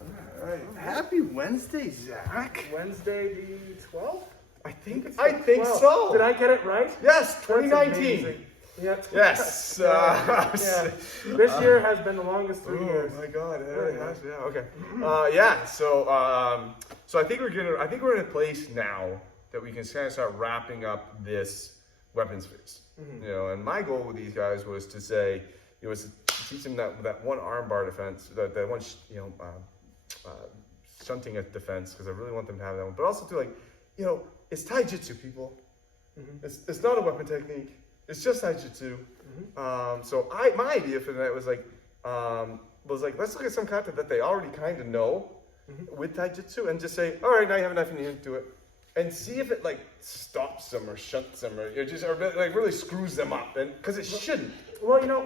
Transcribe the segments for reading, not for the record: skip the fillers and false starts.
All right. Happy Wednesday, Zach. Wednesday the 12th? I think it's I the think 12th. so. Did I get it right? Yes, That's 2019. amazing. Yeah. Yes. Yeah. This year has been the longest 3 years. Oh my God! It really has. Yeah. Okay. Yeah. So I think we're in a place now that we can kind of start wrapping up this weapons phase. You know, and my goal with these guys was to say, it was to teach them that one armbar defense, that one shunting at defense, because I really want them to have that one. But also to, like, you know, it's taijutsu, people. It's not a weapon technique. It's just taijutsu. So my idea for that was like let's look at some kata that they already kind of know with taijutsu and just say, all right, now you have enough and you can do it, and see if it like stops them or shunts them or like really screws them up, and because it shouldn't. Well, you know,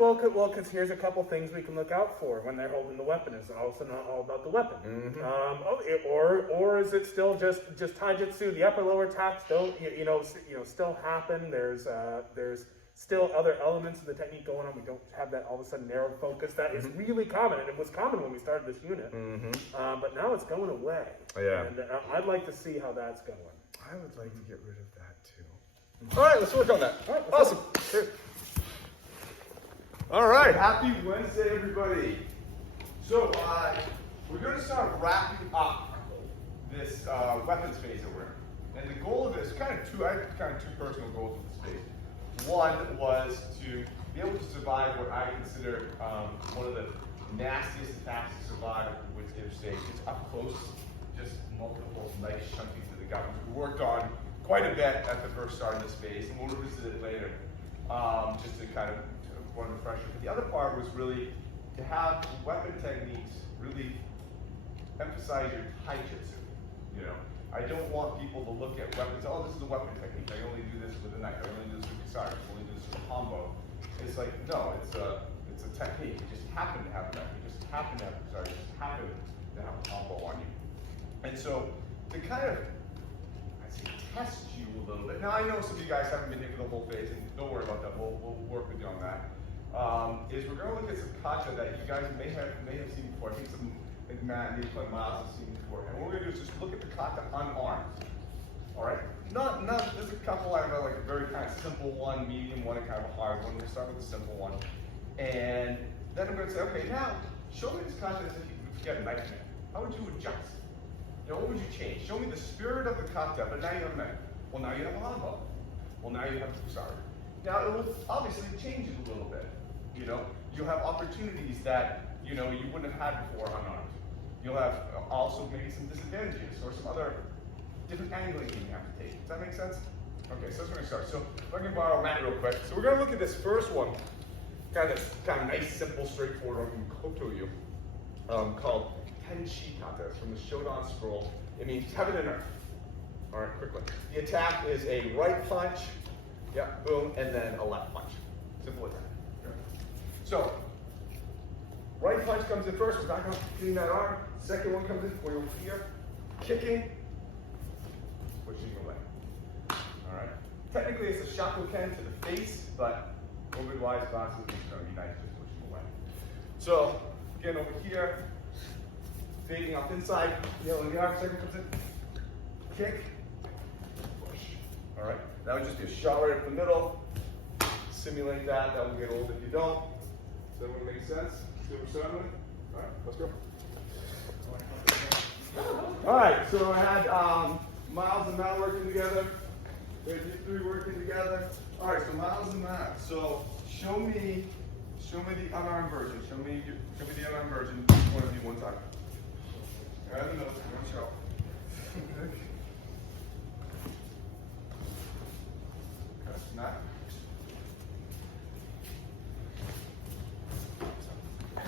because here's a couple things we can look out for when they're holding the weapon. It's also not all about the weapon. Or is it still just taijutsu? The upper lower taps don't still happen. There's still other elements of the technique going on. We don't have that all of a sudden narrow focus. That is really common, and it was common when we started this unit. But now it's going away. Yeah. And I'd like to see how that's going. I would like to get rid of that too. All right, let's work on that. All right, awesome. Sure. All right, happy Wednesday, everybody. So we're going to start wrapping up this weapons phase that we're in. And the goal of this, I have two personal goals with this phase. One was to be able to survive what I consider one of the nastiest attacks to survive with div stage. It's up close, just multiple knife shunting to the gut, which we worked on quite a bit at the first start of this phase, and we'll revisit it later, just to kind of one refresher. But the other part was really to have weapon techniques really emphasize your taijutsu. You know, I don't want people to look at weapons, oh, this is a weapon technique, I only do this with a knife, I only do this with a kisari, I only do this with a combo. It's like, no, it's a technique. You just happen to have a knife, you just happen to have a kisari, you just happen to have a combo on you. And so, to kind of, I'd say, test you a little bit. Now, I know some of you guys haven't been here for the whole phase, and don't worry about that, we'll work with you on that. Is we're going to look at some kata that you guys may have seen before. I think Matt and Miles have seen before. And what we're going to do is just look at the kata unarmed. All right? There's a couple. I have like a very kind of simple one, medium one, and kind of a hard one. We'll start with the simple one. And then I'm going to say, okay, now show me this kata as if you get a knife man. How would you adjust? You know, what would you change? Show me the spirit of the kata, but now you have a knife. Well, now you have a hanbo. Well, now you have a kusari. Now, it will obviously change it a little bit. You know, you'll have opportunities that, you know, you wouldn't have had before unarmed. You'll have also maybe some disadvantages or some other different angling you have to take. Does that make sense? Okay, so that's where we start. So if I can borrow Matt real quick. So we're going to look at this first one, kind of nice, simple, straightforward from Koto-yu, called Tenshi Kata. It's from the Shodan scroll. It means heaven and earth. All right, quick one. The attack is a right punch, yeah, boom, and then a left punch. Simple attack. So, right punch comes in first, we're back up, hitting that arm. Second one comes in, we're over here, kicking, pushing away. All right. Technically, it's a shakuken to the face, but COVID-wise, classes, it's going to be nice just pushing away. So, again, over here, fading off inside, yelling the arm, second comes in, kick, push. All right. That would just be a shot right up the middle. Simulate that. That will get old if you don't. Does that make sense? See what we're starting with? All right, let's go. All right, so I had Miles and Matt working together. We had you three working together. All right, so Miles and Matt. So show me the unarmed version. Show me the unarmed version. One of you one time. I have the notes. One show. Okay, Matt.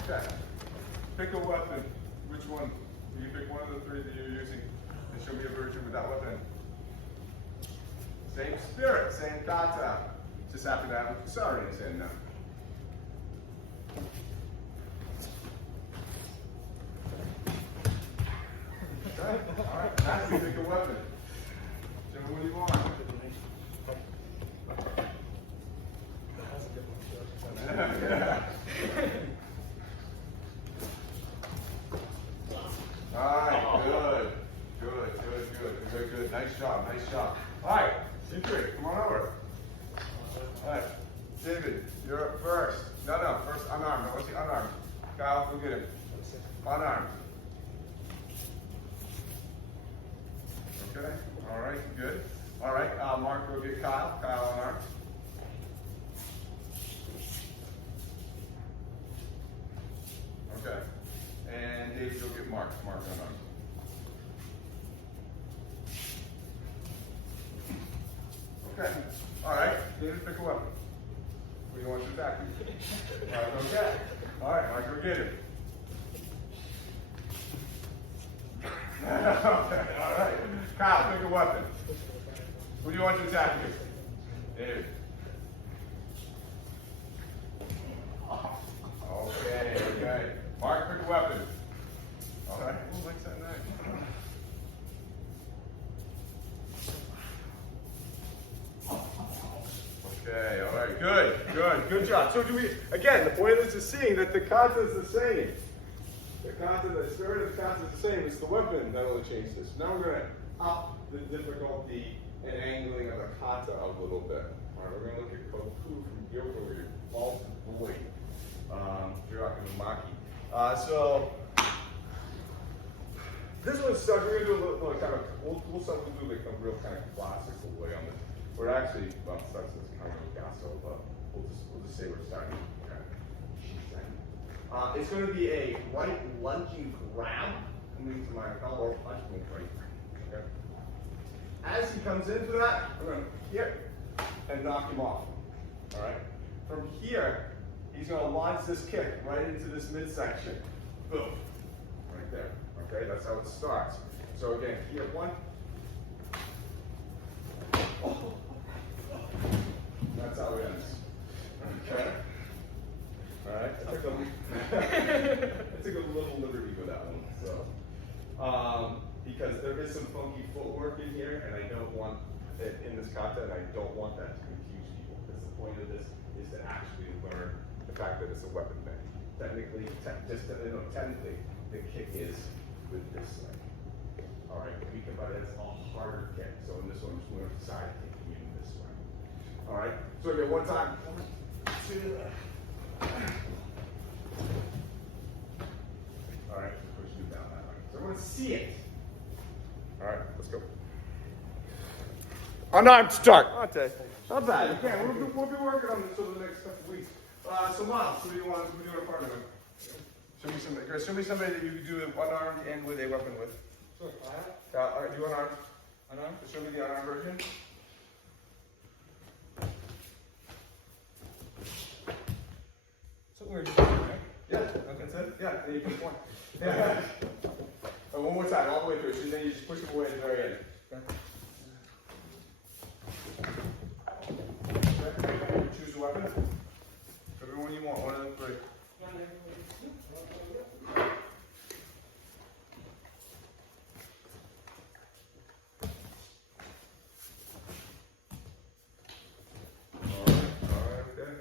Okay. Pick a weapon. Which one? You pick one of the three that you're using and show me a version with that weapon. Same spirit, same kata. Just happen to have a kusari in his hand now. Okay. All right. Now you pick a weapon. Show me what you want. Nice job. All right, you three, come on over. All right, David, you're up first. No, first unarmed. I want you unarmed. Kyle, go get him. Unarmed. Okay, all right, good. All right, Mark, go get Kyle. Kyle unarmed. Okay, and Dave, go get Mark. Mark unarmed. Okay, all right, David, pick a weapon. What do you want to attack? Mark, okay. All right, Mark, go get him. Okay, all right. Kyle, pick a weapon. Who do you want to attack you? David. Okay. Mark, pick a weapon. All right. Who likes that knife? Okay, all right, good job. So again, the point of this is seeing that the kata is the same. The spirit of the kata is the same. It's the weapon that only changes this. Now we're going to up the difficulty and angling of the kata a little bit. All right, we're going to look at koku from Gyoko here. Vault boy. So this one's stuck. We're going to do a little kind of, we'll do like a real kind of classical way on this. We're actually, well, it starts as kind of a gasso, but we'll just say we're starting. Okay. It's going to be a right lunging grab coming to my elbow, punch me right. Okay. As he comes into that, we're going to hit and knock him off. All right. From here, he's going to launch this kick right into this midsection. Boom. Right there. Okay. That's how it starts. So again, here one. That's how it ends. Okay. All right. I took a little liberty with that one. So, because there is some funky footwork in here, and I don't want it in this kata, and I don't want that to confuse people. Because the point of this is to actually learn the fact that it's a weapon thing. Technically, technically, the kick is with this leg. All right, but it's a harder kick. So in this one, I'm just going to side kicking in this way. All right. So again, one time. 1, 2. All right, push you down that way. So I want to see it. All right, let's go. Unarmed start. Okay. Not bad. Okay, we'll be working on this over the next couple of weeks. So Miles, who do you want to partner with? Show me somebody that you can do it unarmed and with a weapon with. Sure. All right, do unarmed. Unarmed? Show me the unarmed version. So we're just doing, right? Yeah, that's it. Yeah, then you push one. Yeah. One more time, all the way through. So then you just push them away at the very end. Okay. Choose a weapon. Everyone you want, one of the 3.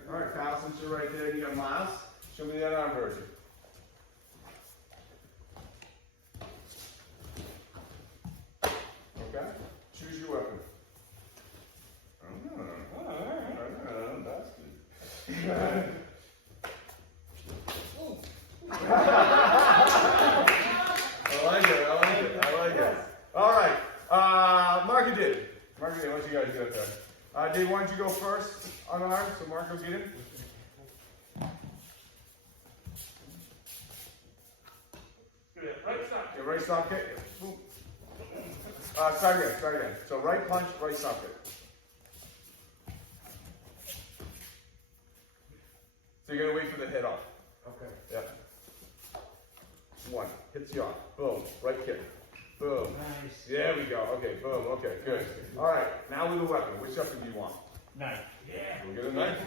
All right, Kyle, since you're right there, you got Miles. Show me the unarmed version. Okay, choose your weapon. That's good. I like it. All right, Mark and Dave. Why don't you guys get up there? Dave, why don't you go first unarmed, so Mark will get him. Right stop. Okay, right stop kick. Start again. So right punch, right stop kick. So you're gonna wait for the hit off. Okay. Yeah. 1, hits you off. Boom. Right kick. Boom. Nice. There we go. Okay, boom. Okay, good. All right, now with the weapon. Which weapon do you want? Knife. Yeah. We'll get a knife.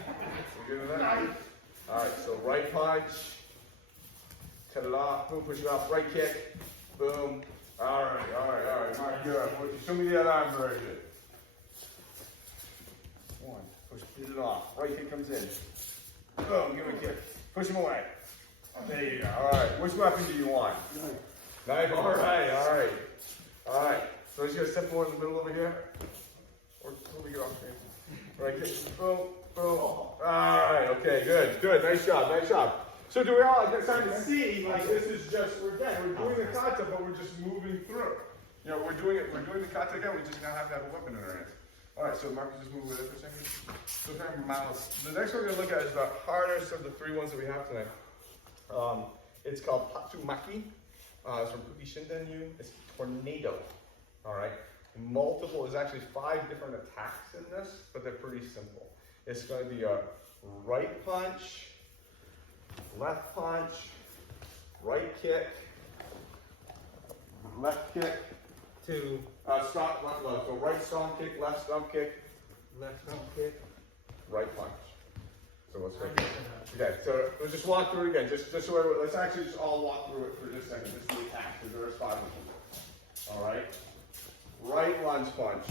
All right, so right punch. Cut it off. Boom, push it off. Right kick. Boom. All right. Mark, good. Show me the unarmed version. 1, push it off. Right kick comes in. Boom, give him a kick. Push him away. Oh, there you go. All right, which weapon do you want? Knife. All right. So he's gonna step more in the middle over here. Or let me get off here. Right, boom, boom. Alright, okay, good. Nice job. So do we all starting to see, like this is just, we're doing the kata, but we're just moving through. You know, we're doing the kata again, we just now have to have a weapon in our hands. Alright, so Mark, just move with it for a second. So kind of malice. The next one we're gonna look at is the hardest of the three ones that we have tonight. It's called Tatsumaki. It's from Kuki Shindenyu. It's tornado. Alright. There's actually 5 different attacks in this, but they're pretty simple. It's going to be a right punch, left punch, right kick, left kick to stop, left. So right stomp kick, left stomp kick, right punch. So let's go. Okay, so let's just walk through it again. Just so let's actually just all walk through it for just a second. Just the attack, because there's 5 of them. All right. Right lunge punch,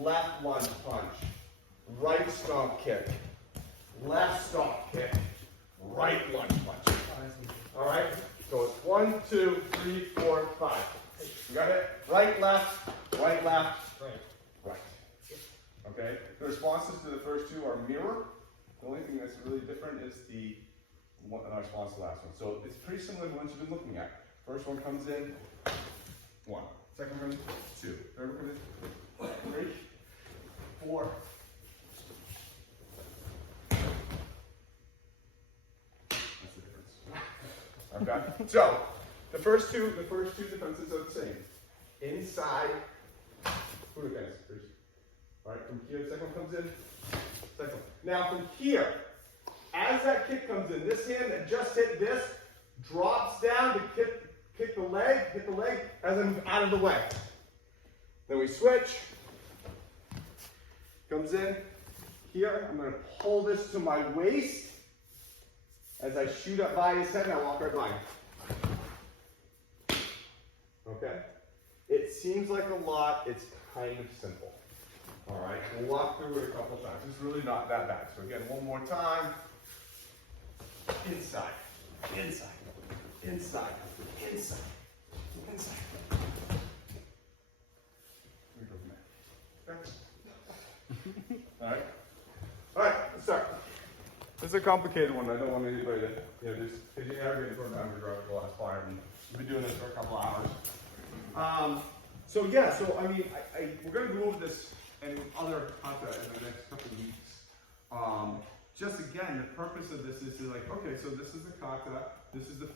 left lunge punch, right stomp kick, left stomp kick, right lunge punch. All right. So it's 1, 2, 3, 4, 5. You got it? Right, left, right, right. Okay. The responses to the first 2 are mirror. The only thing that's really different is the response to the last one. So it's pretty similar to the ones you've been looking at. First one comes in, 1. Second one comes in, 2. Third one comes in, 3, 4. That's the difference. Okay. So the first two defenses are the same. Inside, who against? All right. From here, the second one comes in. Second one. Now from here, as that kick comes in, this hand that just hit this drops down to hit the leg, as I'm out of the way. Then we switch. Comes in. Here, I'm going to pull this to my waist. As I shoot up by his head, and I walk right by him. Okay? It seems like a lot. It's kind of simple. All right, we'll walk through it a couple times. It's really not that bad. So again, one more time. Inside, inside, inside, inside, inside. Let me go from there. Okay. All right, let's start. This is a complicated one. I don't want anybody to, just, because you never get to an underground glass fire, and we've been doing this for a couple hours. So I mean, we're going to go over this and other kata in the next couple of weeks. Just again, the purpose of this is to okay, so this is the kata, this is the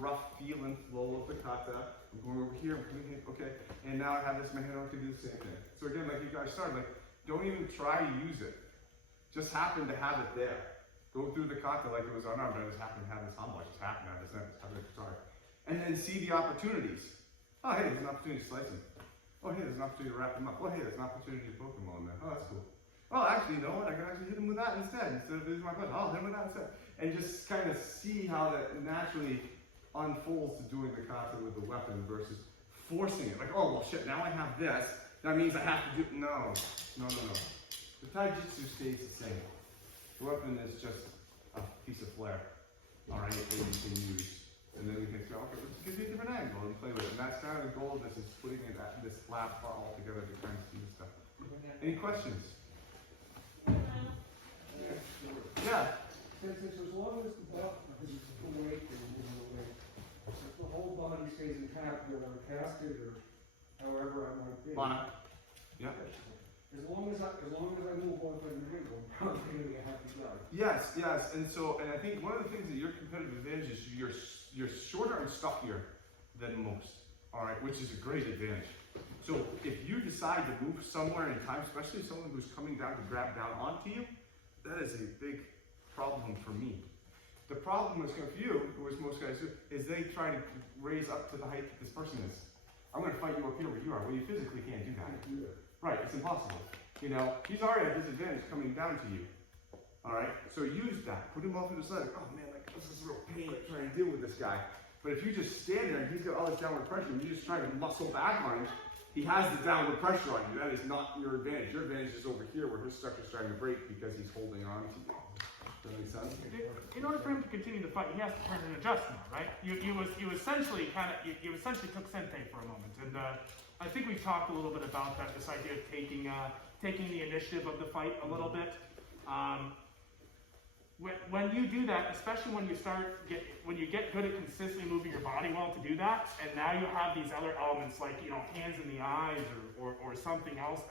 rough feel and flow of the kata. I'm going over here, I'm coming here, okay, and now I have this in my hand, I have to do the same thing. So again, like you guys started, don't even try to use it. Just happen to have it there. Go through the kata like it was unarmed, I just happen to have this humble, I just happen to have this, and then see the opportunities. Oh, hey, there's an opportunity to slice him. Oh, hey, there's an opportunity to wrap him up. Oh, hey, there's an opportunity to poke him on there. Oh, that's cool. Oh, actually, you know what? I can actually hit him with that instead of using my punch. Oh, hit him with that instead. And just kind of see how that naturally unfolds to doing the kata with the weapon versus forcing it. Like, oh, well, shit, now I have this. That means I have to do... No. The taijutsu stays the same. The weapon is just a piece of flair, all right, that you can use. And then we can say, okay, let's give you a different angle and play with it. And that's kind of the goal of this, is putting it at this flat part all together to kind of see the stuff. Any questions? Yeah. Since as long as the body is awake and moving away, if the whole body stays intact or casted or however I want to be. Yeah. As long as I move on from the ring, I'm probably going to be a happy guy. Yes. And I think one of the things that your competitive advantage is you're shorter and stockier than most, all right, which is a great advantage. So if you decide to move somewhere in time, especially someone who's coming down to grab down onto you, that is a big problem for me. The problem is for you, which most guys do, is they try to raise up to the height that this person is. I'm going to fight you up here where you are. Well, you physically can't do that. Right, it's impossible. He's already at a disadvantage coming down to you. All right, so use that. Put him off to the side. Oh man, this is real pain trying to deal with this guy. But if you just stand there and he's got all this downward pressure, and you just try to muscle back on him, he has the downward pressure on you. That is not your advantage. Your advantage is over here where his stuff is starting to break because he's holding on to you. Does that make sense? In order for him to continue the fight, he has to turn and adjust now, right? You essentially took Sente for a moment, and I think we've talked a little bit about that. This idea of taking the initiative of the fight a little bit. When you do that, especially when you get good at consistently moving your body well to do that, and now you have these other elements like hands in the eyes or something else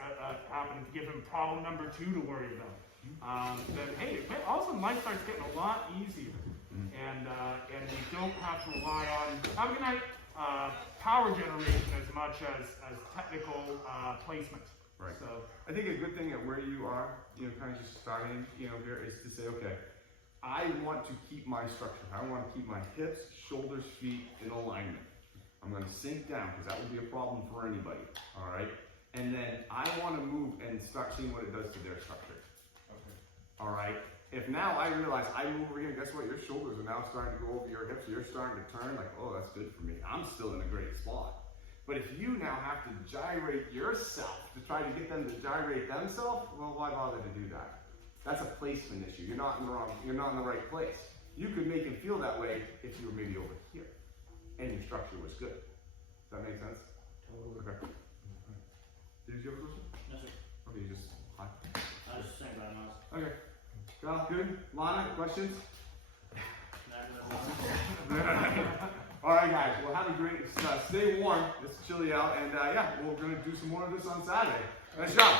happening to give him problem number 2 to worry about. Then hey, all of a sudden life starts getting a lot easier, and you don't have to rely on power generation as much as technical placement. Right. So I think a good thing at where you are, kind of just starting, here, is to say, okay, I want to keep my structure. I want to keep my hips, shoulders, feet in alignment. I'm going to sink down because that would be a problem for anybody. All right. And then I want to move and start seeing what it does to their structure. okay. All right. If now I realize I move over here, guess what? Your shoulders are now starting to go over your hips. You're starting to turn like, oh, that's good for me. I'm still in a great spot. But if you now have to gyrate yourself to try to get them to gyrate themselves, well, why bother to do that? That's a placement issue. You're not in the right place. You could make him feel that way if you were maybe over here and your structure was good. Does that make sense? Totally. Okay. Did you have a question? No, sir. Okay, you just hi. I was just saying about mouse. Okay. Kyle, good. Lana, questions? All right, guys. Well, have a great. Stay warm. It's chilly out, and yeah, we're gonna do some more of this on Saturday. Nice job.